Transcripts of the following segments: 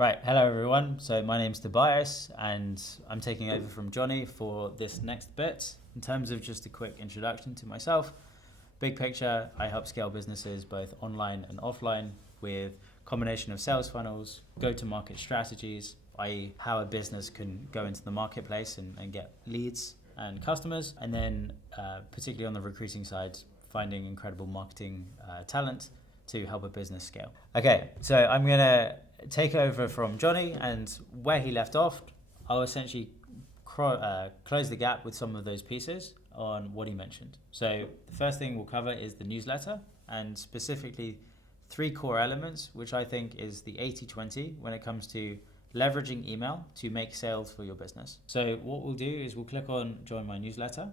Right, hello everyone. So my name's Tobias and I'm taking over from Johnny for this next bit. In terms of just a quick introduction to myself, big picture, I help scale businesses both online and offline with combination of sales funnels, go-to-market strategies, i.e. how a business can go into the marketplace and get leads and customers, and then particularly on the recruiting side, finding incredible marketing talent to help a business scale. Okay, so I'm gonna take over from Johnny, and where he left off, I'll essentially close the gap with some of those pieces on what he mentioned. So the first thing we'll cover is the newsletter, and specifically 3 core elements, which I think is the 80-20 when it comes to leveraging email to make sales for your business. So what we'll do is we'll click on join my newsletter,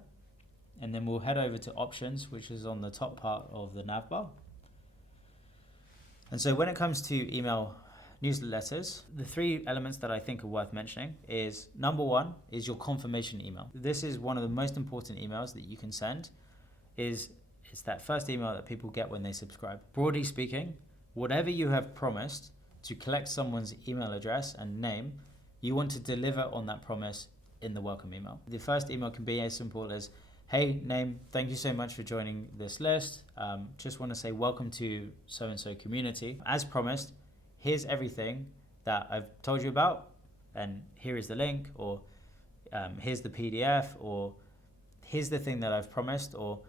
and then we'll head over to options, which is on the top part of the nav bar. And so when it comes to email newsletters, the 3 elements that I think are worth mentioning is number 1 is your confirmation email. This is one of the most important emails that you can send. It's that first email that people get when they subscribe. Broadly speaking, whatever you have promised to collect someone's email address and name, you want to deliver on that promise in the welcome email. The first email can be as simple as, hey, name, thank you so much for joining this list. Just want to say welcome to so-and-so community. As promised, here's everything that I've told you about, and here is the link, or here's the PDF, or here's the thing that I've promised, or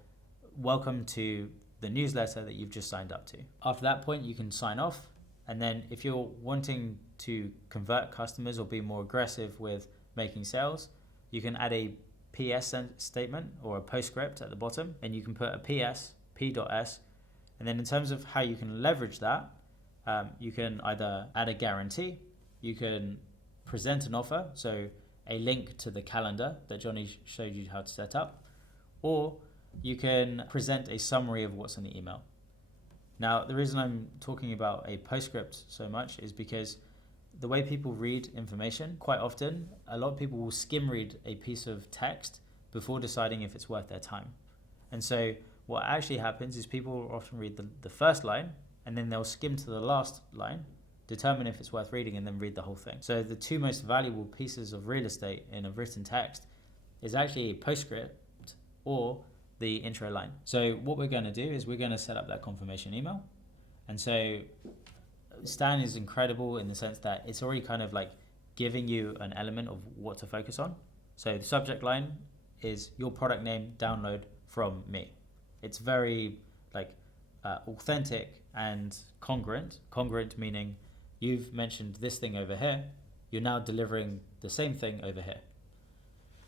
welcome to the newsletter that you've just signed up to. After that point, you can sign off, and then if you're wanting to convert customers or be more aggressive with making sales, you can add a PS statement or a postscript at the bottom, and you can put a PS, P.S, and then in terms of how you can leverage that, you can either add a guarantee, you can present an offer, so a link to the calendar that Johnny showed you how to set up, or you can present a summary of what's in the email. Now, the reason I'm talking about a postscript so much is because the way people read information, quite often, a lot of people will skim read a piece of text before deciding if it's worth their time. And so what actually happens is people often read the first line, and then they'll skim to the last line, determine if it's worth reading, and then read the whole thing. So the 2 most valuable pieces of real estate in a written text is actually a postscript or the intro line. So what we're going to do is we're going to set up that confirmation email. And so Stan is incredible in the sense that it's already kind of like giving you an element of what to focus on. So the subject line is your product name, download from me. It's very like authentic and congruent. Congruent meaning you've mentioned this thing over here, you're now delivering the same thing over here.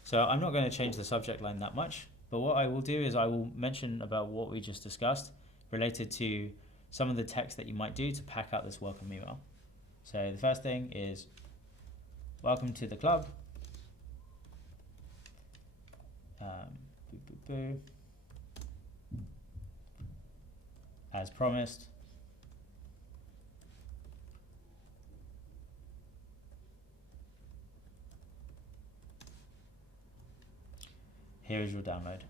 So I'm not going to change the subject line that much, but what I will do is I will mention about what we just discussed related to some of the text that you might do to pack out this welcome email. So the first thing is, welcome to the club. As promised, here is your download.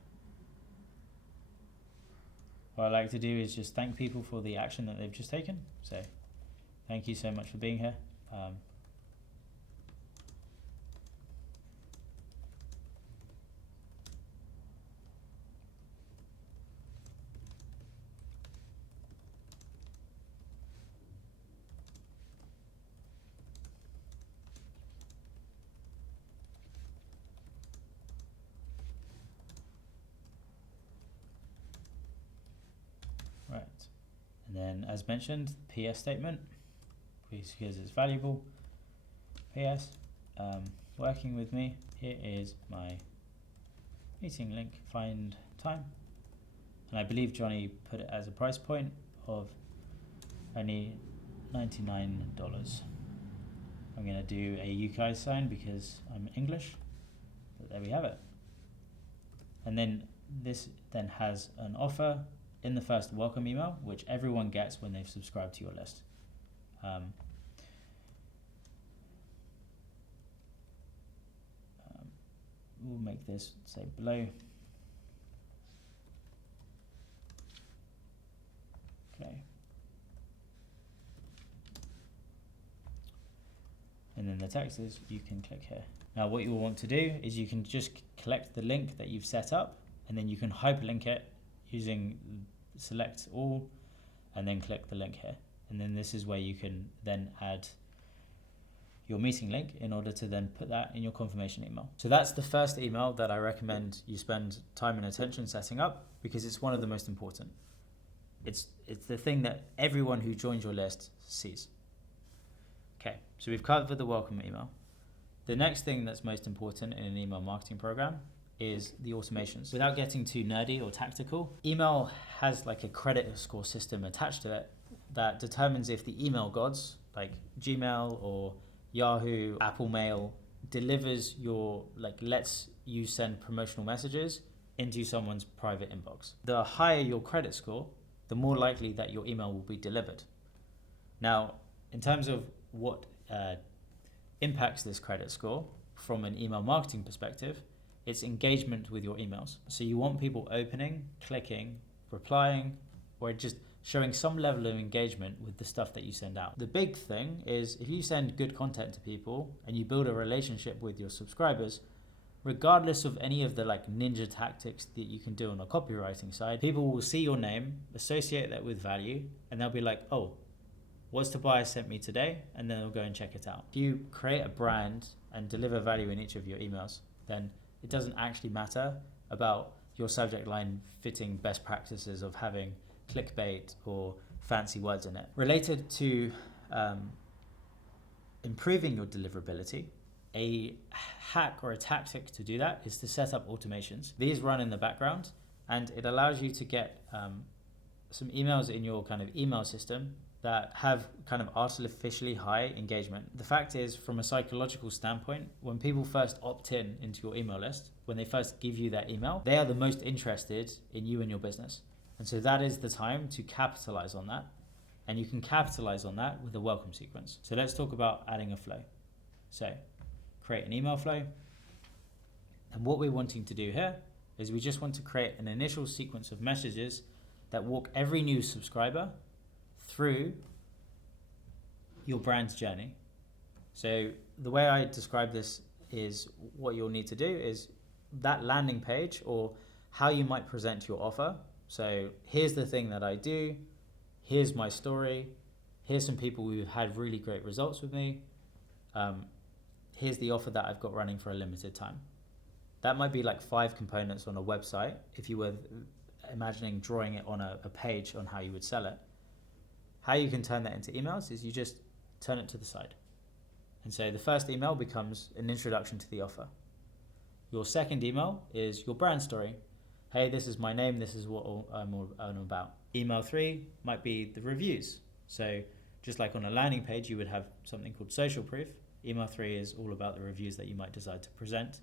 What I like to do is just thank people for the action that they've just taken. So thank you so much for being here. Right, and then as mentioned, PS statement, because it's valuable. PS, working with me, here is my meeting link, find time. And I believe Johnny put it as a price point of only $99. I'm going to do a UK sign because I'm English, but there we have it. And then this then has an offer in the first welcome email, which everyone gets when they've subscribed to your list. We'll make this say below. Okay. and then the text is you can click here. Now what you will want to do is you can just collect the link that you've set up, and then you can hyperlink it using select all, and then click the link here. And then this is where you can then add your meeting link in order to then put that in your confirmation email. So that's the first email that I recommend you spend time and attention setting up, because it's one of the most important. It's the thing that everyone who joins your list sees. Okay, so we've covered the welcome email. The next thing that's most important in an email marketing program is the automations. Without getting too nerdy or tactical, email has like a credit score system attached to it that determines if the email gods like Gmail or Yahoo, Apple Mail delivers lets you send promotional messages into someone's private inbox. The higher your credit score, the more likely that your email will be delivered. Now, in terms of what impacts this credit score from an email marketing perspective, it's engagement with your emails. So you want people opening, clicking, replying, or just showing some level of engagement with the stuff that you send out. The big thing is if you send good content to people and you build a relationship with your subscribers, regardless of any of the ninja tactics that you can do on a copywriting side, people will see your name, associate that with value, and they'll be like, oh, what's Tobias sent me today? And then they'll go and check it out. If you create a brand and deliver value in each of your emails, then it doesn't actually matter about your subject line fitting best practices of having clickbait or fancy words in it. Related to improving your deliverability, a hack or a tactic to do that is to set up automations. These run in the background, and it allows you to get some emails in your kind of email system that have kind of artificially high engagement. The fact is, from a psychological standpoint, when people first opt in into your email list, when they first give you that email, they are the most interested in you and your business. And so that is the time to capitalize on that. And you can capitalize on that with a welcome sequence. So let's talk about adding a flow. So create an email flow. And what we're wanting to do here is we just want to create an initial sequence of messages that walk every new subscriber through your brand's journey. So the way I describe this is what you'll need to do is that landing page, or how you might present your offer. So here's the thing that I do, here's my story, here's some people who've had really great results with me, here's the offer that I've got running for a limited time. That might be like 5 components on a website if you were imagining drawing it on a page on how you would sell it. How you can turn that into emails is you just turn it to the side. And so the first email becomes an introduction to the offer. Your second email is your brand story. Hey, this is my name, this is what I'm about. Email 3 might be the reviews. So just like on a landing page, you would have something called social proof. Email 3 is all about the reviews that you might decide to present.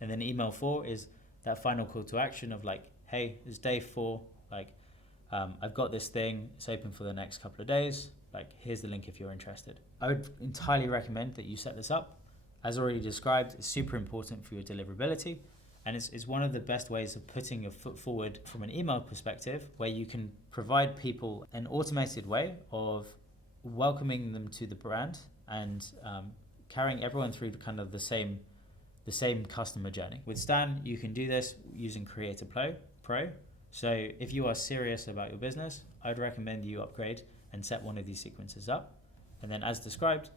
And then email 4 is that final call to action of like, hey, it's day 4, I've got this thing, it's open for the next couple of days, here's the link if you're interested. I would entirely recommend that you set this up. As already described, it's super important for your deliverability, and it's one of the best ways of putting your foot forward from an email perspective, where you can provide people an automated way of welcoming them to the brand and carrying everyone through kind of the same customer journey. With Stan, you can do this using Creator Pro. So if you are serious about your business, I'd recommend you upgrade and set one of these sequences up. And then as described,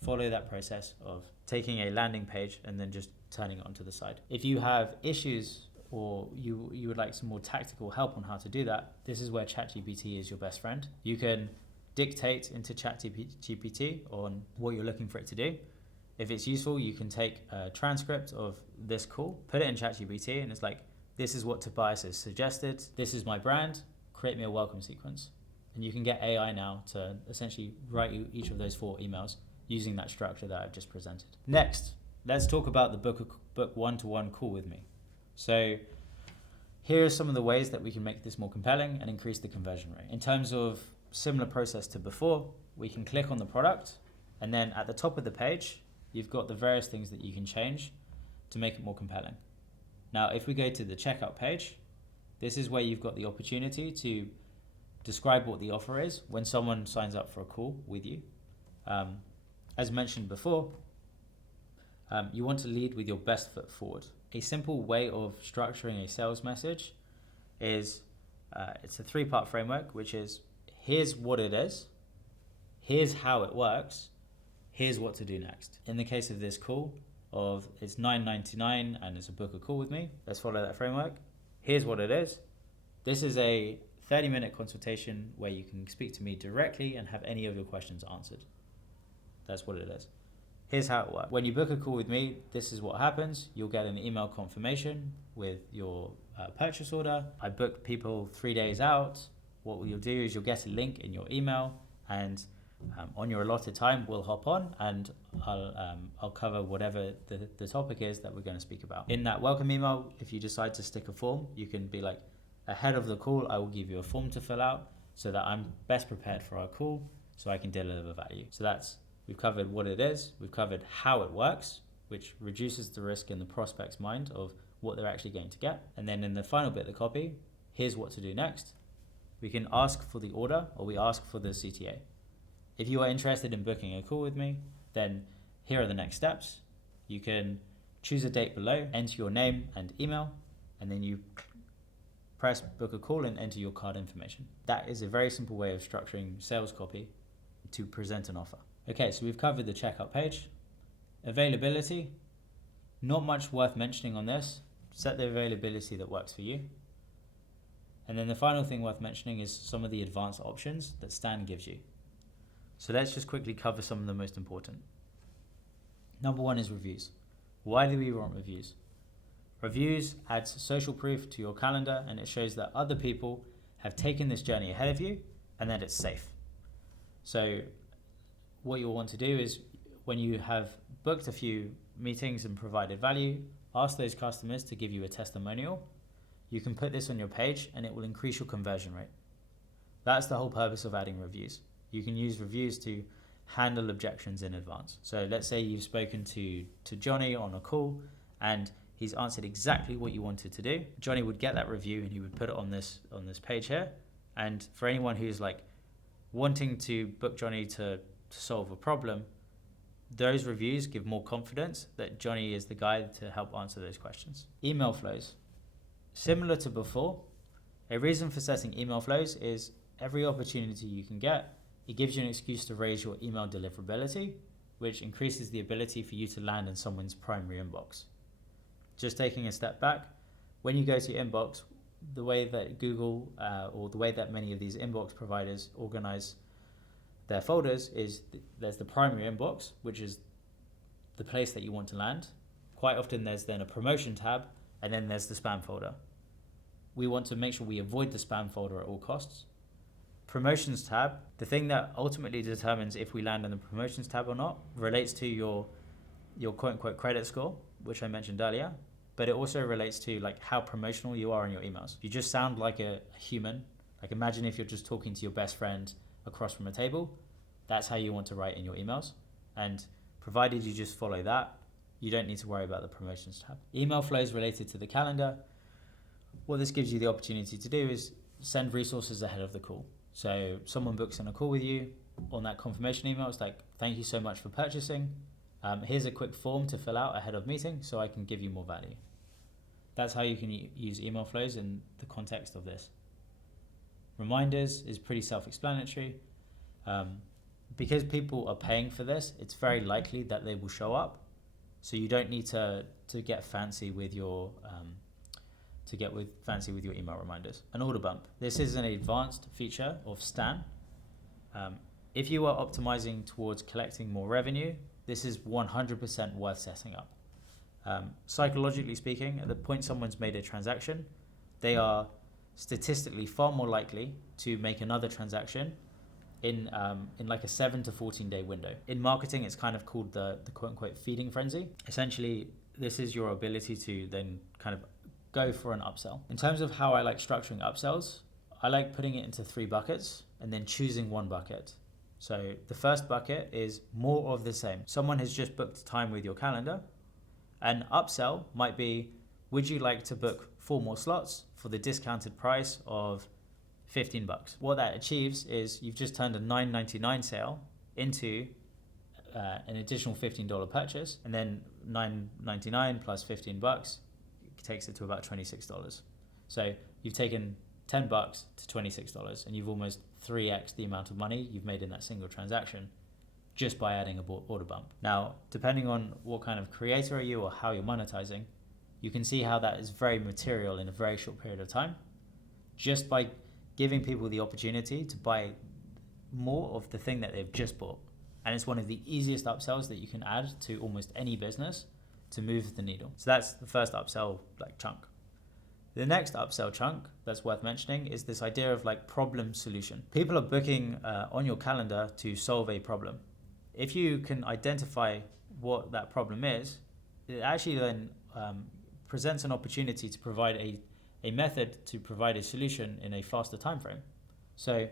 follow that process of taking a landing page and then just turning it onto the side. If you have issues or you would like some more tactical help on how to do that, this is where ChatGPT is your best friend. You can dictate into ChatGPT on what you're looking for it to do. If it's useful, you can take a transcript of this call, put it in ChatGPT, and it's like, this is what Tobias has suggested, this is my brand, create me a welcome sequence. And you can get AI now to essentially write you each of those 4 emails using that structure that I've just presented. Next, let's talk about the book one-to-one call with me. So here are some of the ways that we can make this more compelling and increase the conversion rate. In terms of similar process to before, we can click on the product, and then at the top of the page, you've got the various things that you can change to make it more compelling. Now, if we go to the checkout page, this is where you've got the opportunity to describe what the offer is when someone signs up for a call with you. As mentioned before, you want to lead with your best foot forward. A simple way of structuring a sales message is it's a 3-part framework, which is here's what it is, here's how it works, here's what to do next. In the case of this call, it's $9.99 and it's a book a call with me. Let's follow that framework. Here's what it is. This is a 30-minute consultation where you can speak to me directly and have any of your questions answered. That's what it is. Here's how it works. When you book a call with me, this is what happens. You'll get an email confirmation with your purchase order. I book people 3 days out. What you'll do is you'll get a link in your email, and on your allotted time, we'll hop on and I'll cover whatever the topic is that we're going to speak about. In that welcome email, if you decide to stick a form, you can be like, ahead of the call, I will give you a form to fill out so that I'm best prepared for our call so I can deliver value. So we've covered what it is, we've covered how it works, which reduces the risk in the prospect's mind of what they're actually going to get. And then in the final bit of the copy, here's what to do next. We can ask for the order or we ask for the CTA. If you are interested in booking a call with me, then here are the next steps. You can choose a date below, enter your name and email, and then you press book a call and enter your card information. That is a very simple way of structuring sales copy to present an offer. Okay, so we've covered the checkout page. Availability, not much worth mentioning on this. Set the availability that works for you. And then the final thing worth mentioning is some of the advanced options that Stan gives you. So let's just quickly cover some of the most important. Number 1 is reviews. Why do we want reviews? Reviews adds social proof to your calendar, and it shows that other people have taken this journey ahead of you and that it's safe. So what you'll want to do is when you have booked a few meetings and provided value, ask those customers to give you a testimonial. You can put this on your page and it will increase your conversion rate. That's the whole purpose of adding reviews. You can use reviews to handle objections in advance. So let's say you've spoken to Johnny on a call and he's answered exactly what you wanted to do. Johnny would get that review and he would put it on this page here. And for anyone who's like wanting to book Johnny to solve a problem, those reviews give more confidence that Johnny is the guy to help answer those questions. Email flows. Similar to before, a reason for setting email flows is every opportunity you can get, it gives you an excuse to raise your email deliverability, which increases the ability for you to land in someone's primary inbox. Just taking a step back, when you go to your inbox, the way that Google or the way that many of these inbox providers organize their folders is there's the primary inbox, which is the place that you want to land. Quite often there's then a promotion tab, and then there's the spam folder. We want to make sure we avoid the spam folder at all costs. Promotions tab, the thing that ultimately determines if we land in the promotions tab or not, relates to your quote-unquote credit score, which I mentioned earlier, but it also relates to like how promotional you are in your emails. If you just sound like a human, like imagine if you're just talking to your best friend across from a table, that's how you want to write in your emails. And provided you just follow that, you don't need to worry about the promotions tab. Email flows related to the calendar. What this gives you the opportunity to do is send resources ahead of the call. So someone books in a call with you, on that confirmation email, it's like, thank you so much for purchasing. Here's a quick form to fill out ahead of meeting so I can give you more value. That's how you can use email flows in the context of this. Reminders is pretty self-explanatory. Because people are paying for this, it's very likely that they will show up. So you don't need to get fancy with your email reminders. An order bump. This is an advanced feature of Stan. If you are optimizing towards collecting more revenue, this is 100% worth setting up. Psychologically speaking, at the point someone's made a transaction, they are statistically far more likely to make another transaction in like a 7 to 14 day window. In marketing, it's kind of called the quote unquote feeding frenzy. Essentially, this is your ability to then kind of go for an upsell. In terms of how I like structuring upsells, I like putting it into 3 buckets and then choosing one bucket. So the first bucket is more of the same. Someone has just booked time with your calendar. An upsell might be, would you like to book 4 more slots for the discounted price of $15? What that achieves is you've just turned a $9.99 sale into an additional $15 purchase, and then $9.99 plus $15 takes it to about $26. So you've taken $10 to $26, and you've almost 3x the amount of money you've made in that single transaction just by adding a order bump. Now, depending on what kind of creator are you or how you're monetizing, you can see how that is very material in a very short period of time, just by giving people the opportunity to buy more of the thing that they've just bought. And it's one of the easiest upsells that you can add to almost any business to move the needle. So that's the first upsell chunk. The next upsell chunk that's worth mentioning is this idea of problem solution. People are booking on your calendar to solve a problem. If you can identify what that problem is, it actually then presents an opportunity to provide a method to provide a solution in a faster time frame. So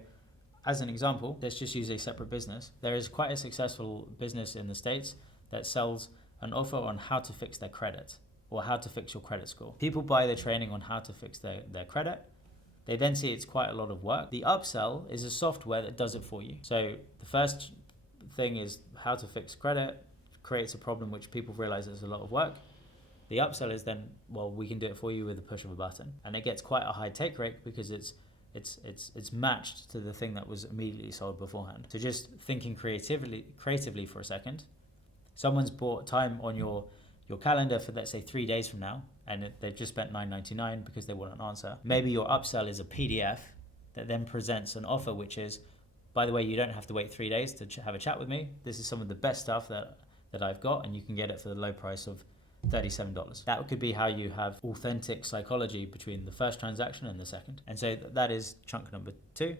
as an example, let's just use a separate business. There is quite a successful business in the States that sells an offer on how to fix their credit or how to fix your credit score. People buy the training on how to fix their credit. They then see it's quite a lot of work. The upsell is a software that does it for you. So the first thing is how to fix credit, creates a problem which people realize is a lot of work. The upsell is then, well, we can do it for you with a push of a button. And it gets quite a high take rate because it's matched to the thing that was immediately sold beforehand. So just thinking creatively for a second, someone's bought time on your calendar for, let's say, 3 days from now, and they've just spent $9.99 because they want an answer. Maybe your upsell is a PDF that then presents an offer which is, by the way, you don't have to wait 3 days to have a chat with me. This is some of the best stuff that I've got, and you can get it for the low price of $37. That could be how you have authentic psychology between the first transaction and the second. And so that is chunk number 2.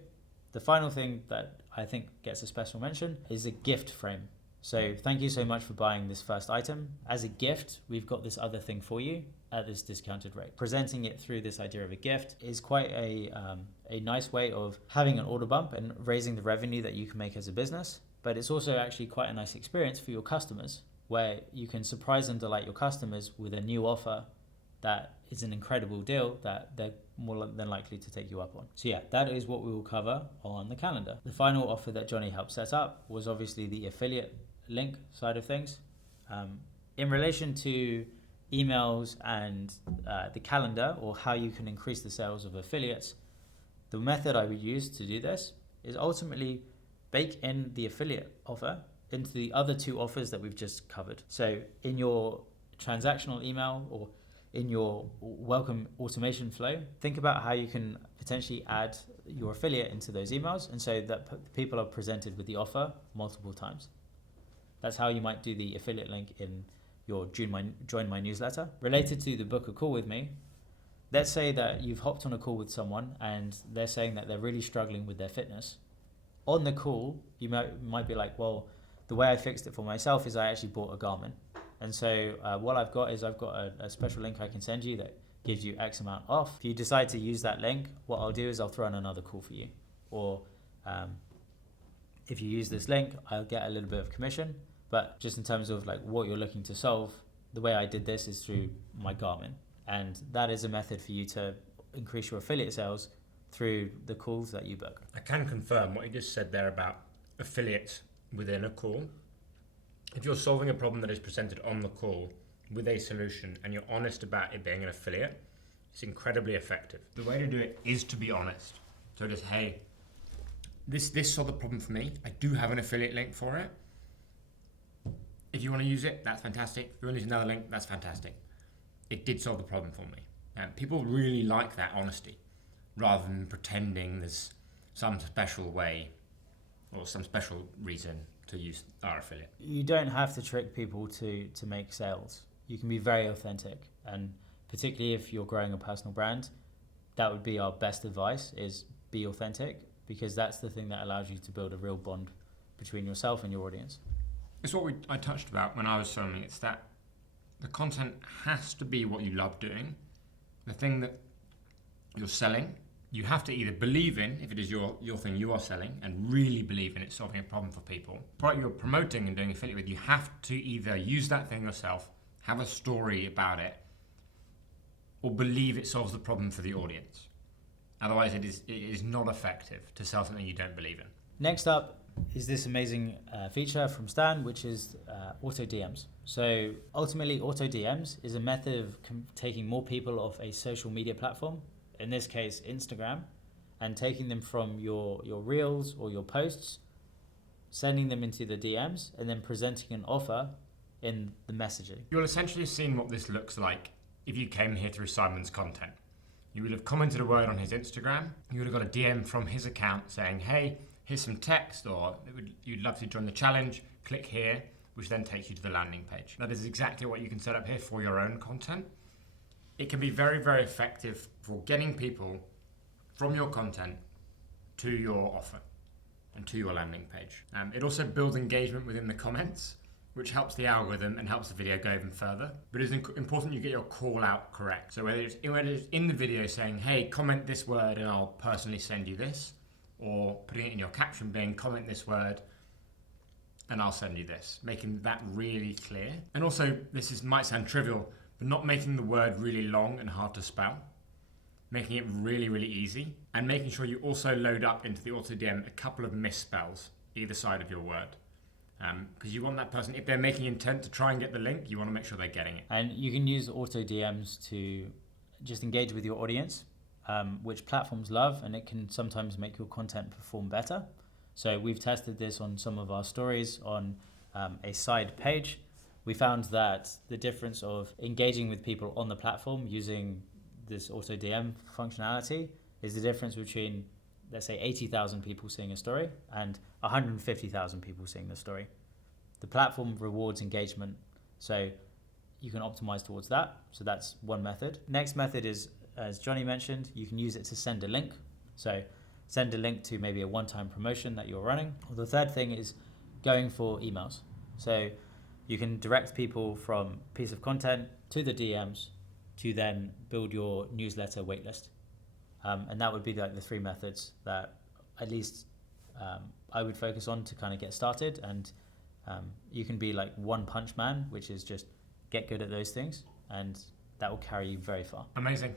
The final thing that I think gets a special mention is a gift frame. So thank you so much for buying this first item. As a gift, we've got this other thing for you at this discounted rate. Presenting it through this idea of a gift is quite a nice way of having an order bump and raising the revenue that you can make as a business. But it's also actually quite a nice experience for your customers, where you can surprise and delight your customers with a new offer that is an incredible deal that they're more than likely to take you up on. So yeah, that is what we will cover on the calendar. The final offer that Johnny helped set up was obviously the affiliate link side of things. In relation to emails and the calendar, or how you can increase the sales of affiliates, the method I would use to do this is ultimately bake in the affiliate offer into the other 2 offers that we've just covered. So in your transactional email or in your welcome automation flow, think about how you can potentially add your affiliate into those emails, and so that people are presented with the offer multiple times. That's how you might do the affiliate link in your join my newsletter. Related to the book a call with me, let's say that you've hopped on a call with someone and they're saying that they're really struggling with their fitness. On the call, you might be like, well, the way I fixed it for myself is I actually bought a Garmin. And so what I've got is I've got a special link I can send you that gives you X amount off. If you decide to use that link, what I'll do is I'll throw in another call for you. Or if you use this link, I'll get a little bit of commission. But just in terms of what you're looking to solve, the way I did this is through my Garmin. And that is a method for you to increase your affiliate sales through the calls that you book. I can confirm what you just said there about affiliates within a call. If you're solving a problem that is presented on the call with a solution and you're honest about it being an affiliate, it's incredibly effective. The way to do it is to be honest. So just, hey, this solved the problem for me. I do have an affiliate link for it. If you want to use it, that's fantastic. If you want to use another link, that's fantastic. It did solve the problem for me. And people really like that honesty, rather than pretending there's some special way or some special reason to use our affiliate. You don't have to trick people to make sales. You can be very authentic, and particularly if you're growing a personal brand, that would be our best advice, is be authentic, because that's the thing that allows you to build a real bond between yourself and your audience. It's what I touched about when I was filming. It's that the content has to be what you love doing. The thing that you're selling, you have to either believe in, if it is your thing you are selling, and really believe in it solving a problem for people. The product you're promoting and doing affiliate with, you have to either use that thing yourself, have a story about it, or believe it solves the problem for the audience. Otherwise, it is not effective to sell something you don't believe in. Next up, is this amazing feature from Stan, which is auto DMs. So ultimately, auto DMs is a method of taking more people off a social media platform, in this case, Instagram, and taking them from your reels or your posts, sending them into the DMs, and then presenting an offer in the messaging. You'll essentially have seen what this looks like if you came here through Simon's content. You would have commented a word on his Instagram. You would have got a DM from his account saying, hey, here's some text, or you'd love to join the challenge, click here, which then takes you to the landing page. That is exactly what you can set up here for your own content. It can be very, very effective for getting people from your content to your offer and to your landing page. It also builds engagement within the comments, which helps the algorithm and helps the video go even further. But it's important you get your call out correct. So whether it's in the video saying, hey, comment this word and I'll personally send you this, or putting it in your caption being, comment this word and I'll send you this, making that really clear. And also, might sound trivial, but not making the word really long and hard to spell, making it really, really easy, and making sure you also load up into the auto DM a couple of misspells either side of your word. Because you want that person, if they're making intent to try and get the link, you want to make sure they're getting it. And you can use auto DMs to just engage with your audience, which platforms love, and it can sometimes make your content perform better. So we've tested this on some of our stories on a side page. We found that the difference of engaging with people on the platform using this auto DM functionality is the difference between, let's say, 80,000 people seeing a story and 150,000 people seeing the story. The platform rewards engagement, so you can optimize towards that. So that's one method. Next method is, as Johnny mentioned, you can use it to send a link. So send a link to maybe a one-time promotion that you're running. The third thing is going for emails. So you can direct people from piece of content to the DMs to then build your newsletter waitlist. And that would be like the three methods that at least I would focus on to kind of get started. And you can be like one punch man, which is just get good at those things, and that will carry you very far. Amazing.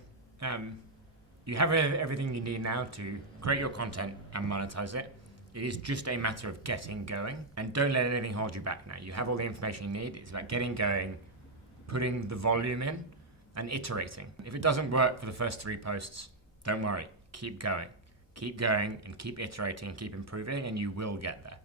You have everything you need now to create your content and monetize it. It is just a matter of getting going, and don't let anything hold you back now. You have all the information you need. It's about getting going, putting the volume in, and iterating. If it doesn't work for the first 3 posts, don't worry. Keep going and keep iterating and keep improving, and you will get there.